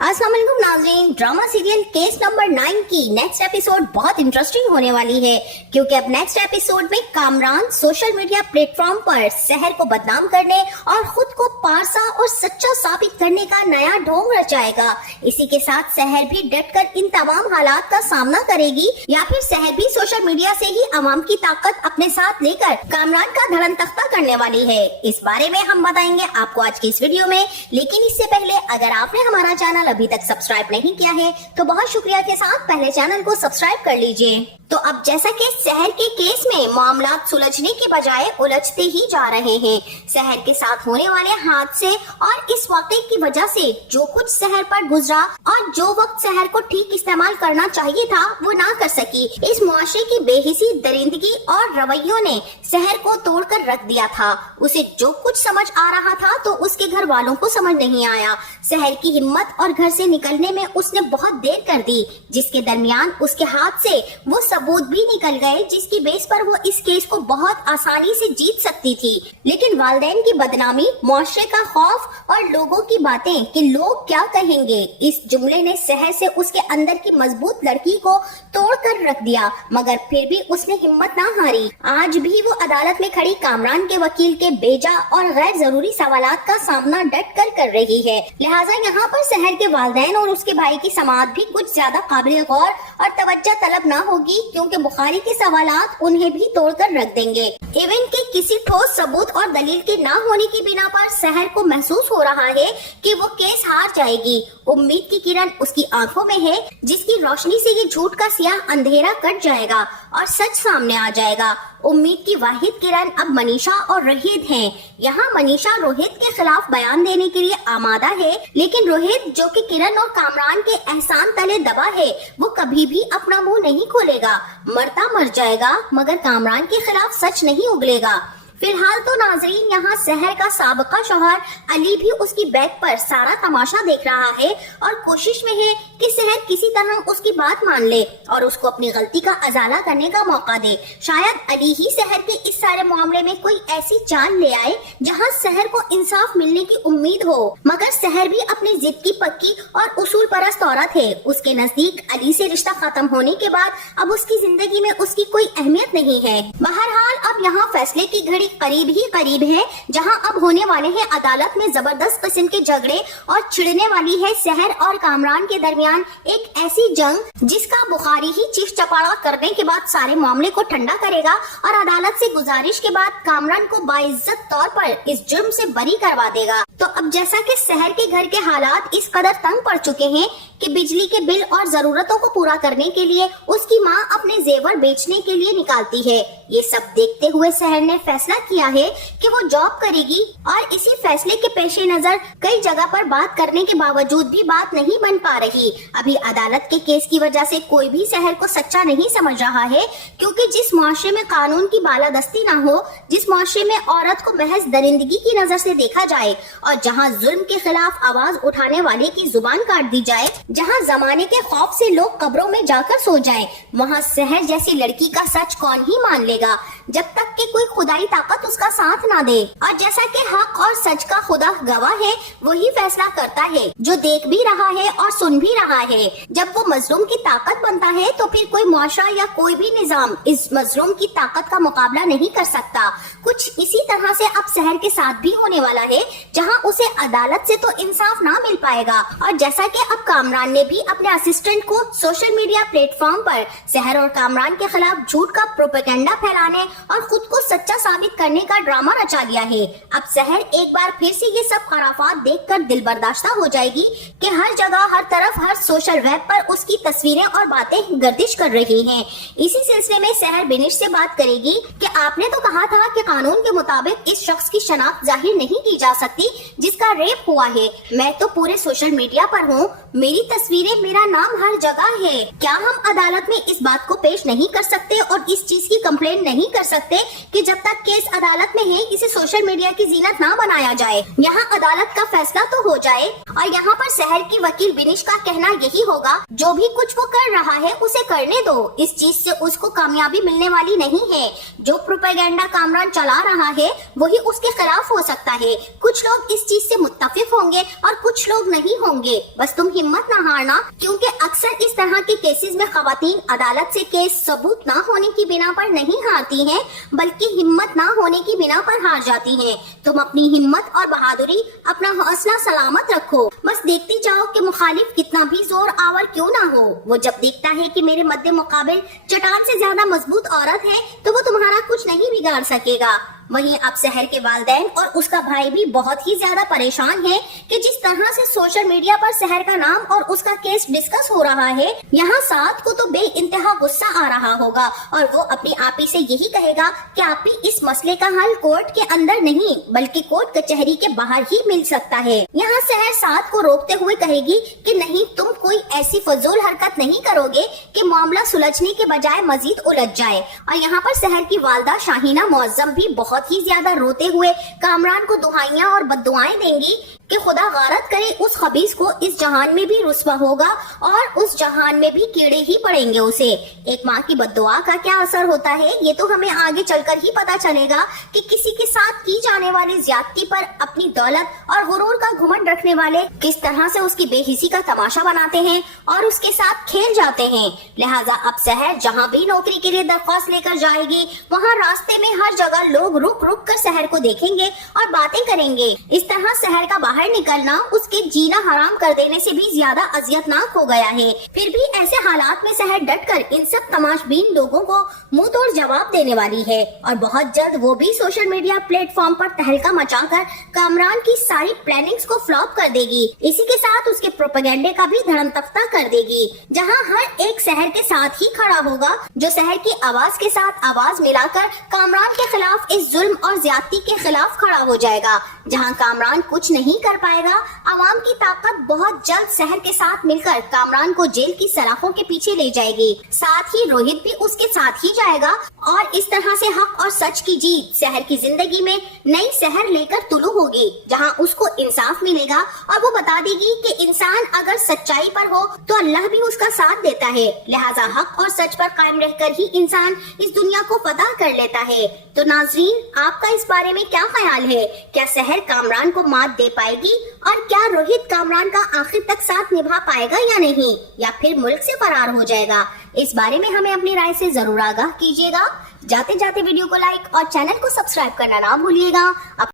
अस्सलाम वालेकुम नाज़रीन, ड्रामा सीरियल केस नंबर 9 की नेक्स्ट एपिसोड बहुत इंटरेस्टिंग होने वाली है क्योंकि अब नेक्स्ट एपिसोड में कामरान सोशल मीडिया प्लेटफॉर्म पर शहर को बदनाम करने और खुद को पारसा और सच्चा साबित करने का नया ढोंग रचाएगा। इसी के साथ शहर भी डटकर इन तमाम हालात का सामना करेगी या फिर शहर भी सोशल मीडिया से ही अवाम की ताकत अपने साथ लेकर कामरान का धड़न तख्ता करने वाली है। इस बारे में हम बताएंगे आपको आज की इस वीडियो में, लेकिन इससे पहले अगर आपने हमारा चैनल अभी तक सब्सक्राइब नहीं किया है तो बहुत शुक्रिया के साथ पहले चैनल को सब्सक्राइब कर लीजिए। तो अब जैसा कि शहर के केस में मामला सुलझने के बजाय उलझते ही जा रहे हैं, शहर के साथ होने वाले हादसे और इस वाकये की वजह से जो कुछ शहर पर गुजरा और जो वक्त शहर को ठीक इस्तेमाल करना चाहिए था वो ना कर सकी, इस मुआशरे की बेहिसी दरिंदगी और रवैयों ने शहर को तोड़कर रख दिया था। उसे जो कुछ समझ आ रहा था तो उसके घर वालों को समझ नहीं आया। शहर की हिम्मत और घर से निकलने में उसने बहुत देर कर दी, जिसके दरमियान उसके हाथ से वो सबूत भी निकल गए जिसकी बेस पर वो इस केस को बहुत आसानी से जीत सकती थी। लेकिन वालिदैन की बदनामी, मुआशरे का खौफ और लोगों की बातें कि लोग क्या कहेंगे, इस जुमले ने शहर से उसके अंदर की मजबूत लड़की को तोड़ कर रख दिया। मगर फिर भी उसने हिम्मत ना हारी। आज भी वो अदालत में खड़ी कामरान के वकील के बेजा और गैर जरूरी सवालात का सामना डट कर रही है। लिहाजा यहाँ पर शहर के वालिदैन और उसके भाई की समाअत भी कुछ ज्यादा काबिल गौर और तवज्जो तलब ना होगी, क्योंकि बुखारी के सवालात उन्हें भी तोड़कर रख देंगे। इवन के किसी ठोस सबूत और दलील के ना होने की बिना पर शहर को महसूस हो रहा है कि वो केस हार जाएगी। उम्मीद की किरण उसकी आंखों में है, जिसकी रोशनी से ये झूठ का सियाह अंधेरा कट जाएगा और सच सामने आ जाएगा। उम्मीद की वाहिद किरण अब मनीषा और रोहित हैं। यहाँ मनीषा रोहित के खिलाफ बयान देने के लिए आमादा है, लेकिन रोहित जो कि किरण और कामरान के एहसान तले दबा है, वो कभी भी अपना मुंह नहीं खोलेगा। मरता मर जाएगा मगर कामरान के खिलाफ सच नहीं उगलेगा। फिलहाल तो नाजरीन यहाँ शहर का साबका शौहर अली भी उसकी बैक पर सारा तमाशा देख रहा है और कोशिश में है कि शहर किसी तरह उसकी बात मान ले और उसको अपनी गलती का अजाला करने का मौका दे। शायद अली ही शहर के इस सारे मामले में कोई ऐसी चाल ले आए जहाँ शहर को इंसाफ मिलने की उम्मीद हो। मगर शहर भी अपनी जिद की पक्की और उसूल परस्त औरत है। उसके नजदीक अली से रिश्ता खत्म होने के बाद अब उसकी जिंदगी में उसकी कोई अहमियत नहीं है। बहरहाल अब यहाँ फैसले की घड़ी करीब ही करीब है, जहां अब होने वाले हैं अदालत में जबरदस्त किस्म के झगड़े और छिड़ने वाली है शहर और कामरान के दरमियान एक ऐसी जंग जिसका बुखारी ही चीख चपाड़ा करने के बाद सारे मामले को ठंडा करेगा और अदालत से गुजारिश के बाद कामरान को बाइज्जत तौर पर इस जुर्म से बरी करवा देगा। तो अब जैसा कि शहर के घर के हालात इस कदर तंग पड़ चुके हैं कि बिजली के बिल और जरूरतों को पूरा करने के लिए उसकी माँ अपने जेवर बेचने के लिए निकालती है। ये सब देखते हुए शहर ने फैसला किया है कि वो जॉब करेगी और इसी फैसले के पेश नजर कई जगह पर बात करने के बावजूद भी बात नहीं बन पा रही। अभी अदालत के केस की वजह से कोई भी शहर को सच्चा नहीं समझ रहा है, क्योंकि जिस मुआशरे में कानून की बालादस्ती ना हो, जिस मुआशरे में औरत को महज दरिंदगी की नजर से देखा जाए और जहाँ जुल्म के खिलाफ आवाज उठाने वाले की जुबान काट दी जाए, जहाँ जमाने के खौफ से लोग कब्रों में जाकर सो जाएं, वहाँ शहर जैसी लड़की का सच कौन ही मान लेगा जब तक कि कोई खुदाई ताकत उसका साथ ना दे। और जैसा कि हक और सच का खुदा गवाह है, वही फैसला करता है जो देख भी रहा है और सुन भी रहा है। जब वो मजलूम की ताकत बनता है तो फिर कोई मुआशरा या कोई भी निजाम इस मजलूम की ताकत का मुकाबला नहीं कर सकता। कुछ इसी तरह से अब शहर के साथ भी होने वाला है, जहाँ उसे अदालत से तो इंसाफ ना मिल पाएगा। और जैसा कि अब कामरान ने भी अपने असिस्टेंट को सोशल मीडिया प्लेटफॉर्म पर शहर और कामरान के खिलाफ झूठ का प्रोपेगेंडा फैलाने और खुद को सच्चा साबित करने का ड्रामा रचा लिया है, अब शहर एक बार फिर से ये सब खराफात देखकर दिल बर्दाश्ता हो जाएगी कि हर जगह, हर तरफ, हर सोशल वेब पर उसकी तस्वीरें और बातें गर्दिश कर रही हैं। इसी सिलसिले में शहर बिनिश से बात करेगी कि आपने तो कहा था कि कानून के मुताबिक इस शख्स की शनाख्त जाहिर नहीं की जा सकती जिसका रेप हुआ है। मैं तो पूरे सोशल मीडिया पर हूँ, मेरी तस्वीरें, मेरा नाम हर जगह है। क्या हम अदालत में इस बात को पेश नहीं कर सकते और इस चीज की कंप्लेंट नहीं कर सकते कि जब तक केस अदालत में है इसे सोशल मीडिया की जीनत ना बनाया जाए, यहाँ अदालत का फैसला तो हो जाए। और यहाँ पर शहर की वकील बिनिश का कहना यही होगा, जो भी कुछ वो कर रहा है उसे करने दो, इस चीज से उसको कामयाबी मिलने वाली नहीं है। जो प्रोपेगेंडा कामरान चला रहा है वही उसके खिलाफ हो सकता है। कुछ लोग इस चीज से मुत्तफिक होंगे और कुछ लोग नहीं होंगे। बस तुम हिम्मत न हारना, क्योंकि अक्सर इस तरह के केसेस में खवातीन अदालत से केस सबूत ना होने की बिना पर नहीं हारती हैं, बल्कि हिम्मत ना होने की बिना पर हार जाती हैं। तुम अपनी हिम्मत और बहादुरी, अपना हौसला सलामत रखो। बस देखती जाओ कि मुखालिफ कितना भी जोर आवर क्यों ना हो, वो जब देखता है कि मेरे मद्दे मुकाबिल चट्टान से ज्यादा मजबूत औरत है तो वो तुम्हारा कुछ नहीं बिगाड़ सकेगा। वहीं अब शहर के वालिदैन और उसका भाई भी बहुत ही ज्यादा परेशान है कि जिस तरह से सोशल मीडिया पर शहर का नाम और उसका केस डिस्कस हो रहा है, यहाँ साथ को तो बेइंतहा गुस्सा आ रहा होगा और वो अपनी आपी से यही कहेगा कि आपी, इस मसले का हल कोर्ट के अंदर नहीं बल्कि कोर्ट कचहरी के बाहर ही मिल सकता है। यहाँ शहर साथ को रोकते हुए कहेगी कि नहीं, तुम कोई ऐसी फजूल हरकत नहीं करोगे कि मामला सुलझने के बजाय मजीद उलझ जाए। और यहाँ पर शहर की वालदा शाहीना मुअज्जम भी बहुत ही ज्यादा रोते हुए कामरान को दुहाइयां और बद्दुआएं देंगी कि खुदा गारत करे उस खबीस को इस जहान में भी रुस्वा होगा और उस जहान में भी कीड़े ही पड़ेंगे उसे। एक माँ की बद्दुआ का क्या असर होता है ये तो हमें आगे चलकर ही पता चलेगा कि किसी के साथ की जाने वाली ज्यादती पर अपनी दौलत और गुरूर का घुमंड रखने वाले किस तरह से उसकी बेहिसी का तमाशा बनाते हैं और उसके साथ खेल जाते हैं। लिहाजा अब शहर जहाँ भी नौकरी के लिए दरख्वास्त लेकर जाएगी, वहाँ रास्ते में हर जगह लोग रुक रुक कर शहर को देखेंगे और बातें करेंगे। इस तरह शहर का बाहर निकलना उसके जीना हराम कर देने से भी ज्यादा अजियतनाक हो गया है। फिर भी ऐसे हालात में शहर डटकर इन सब तमाशबीन लोगों को मुंह तोड़ जवाब देने वाली है और बहुत जल्द वो भी सोशल मीडिया प्लेटफॉर्म पर तहलका मचाकर कामरान की सारी प्लानिंग्स को फ्लॉप कर देगी। इसी के साथ उसके प्रोपेगेंडे का भी धर्म तख्ता कर देगी, जहां हर एक शहर के साथ ही खड़ा होगा, जो शहर की आवाज के साथ आवाज मिलाकर कामरान के खिलाफ इस जुल्म और ज्यादती के खिलाफ खड़ा हो जाएगा। जहां कामरान कुछ नहीं कर पाएगा, आवाम की ताकत बहुत जल्द शहर के साथ मिलकर कामरान को जेल की सलाखों के पीछे ले जाएगी। साथ ही रोहित भी उसके साथ ही जाएगा और इस तरह से हक और सच की जीत शहर की जिंदगी में नई शहर लेकर तुलू होगी, जहां उसको इंसाफ मिलेगा और वो बता देगी कि इंसान अगर सच्चाई पर हो तो अल्लाह भी उसका साथ देता है। लिहाजा हक और सच पर कायम रहकर ही इंसान इस दुनिया को फतह कर लेता है। तो नाजरीन, आपका इस बारे में क्या ख्याल है? क्या शहर कामरान को मात दे पाएगी और क्या रोहित कामरान का आखिर तक साथ निभा पाएगा या नहीं, या फिर मुल्क से फरार हो जाएगा? इस बारे में हमें अपनी राय से जरूर आगाह कीजिएगा। जाते जाते वीडियो को लाइक और चैनल को सब्सक्राइब करना ना भूलिएगा।